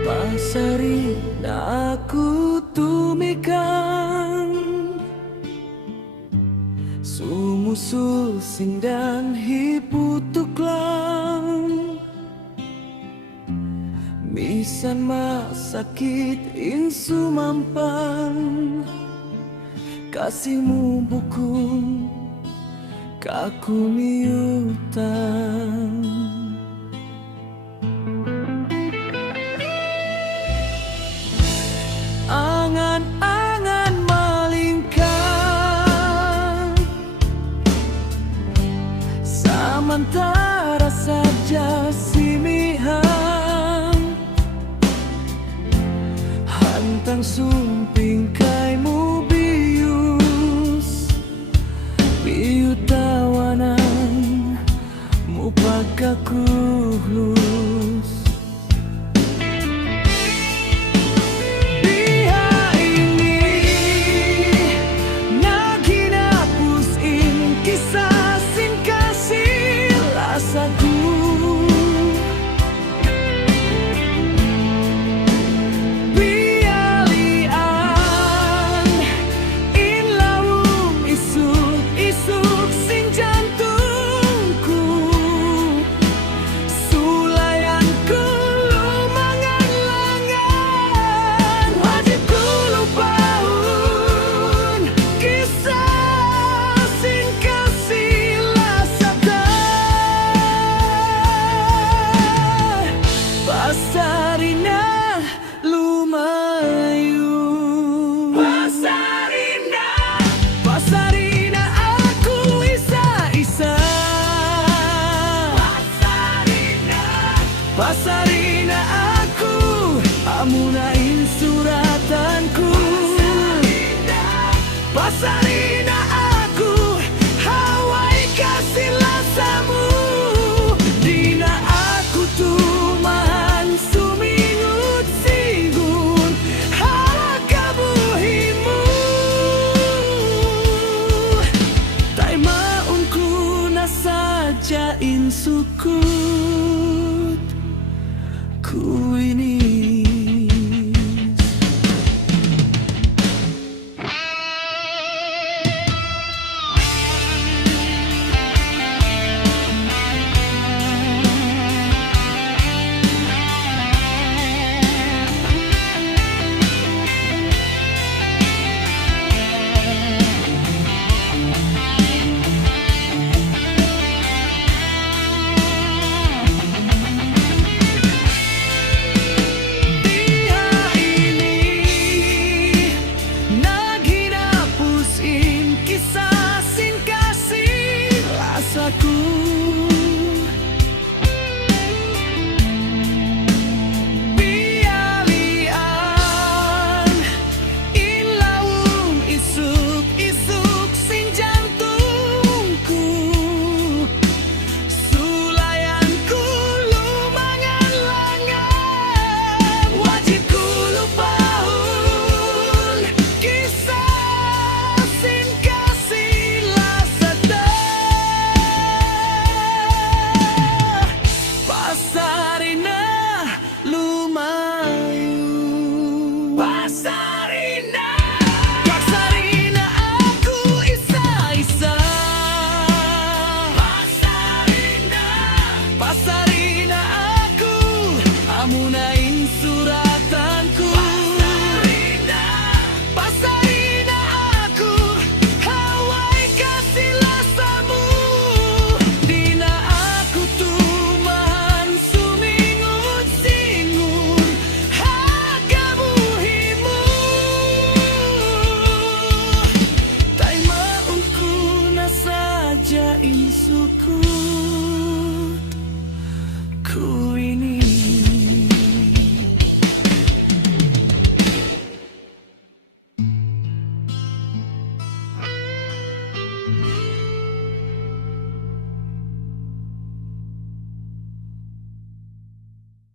Pasari na aku tumikan, sumusul sindan hiputuklang, misan masakit insu mampan, kasihmu bukun kaku miutan. Angan-angan malingkan, samantara saja simihan, hantang sumping kaimu bius, biu tawanan mu pagakulus. Pasarina lumayu, Pasarina aku isa-isa, Pasarina aku amunain suratanku, Pasarina aku hawai kasih lasamu, dina aku tuman sumingut sigun harakabuhimu, tai maunku nasajain suku.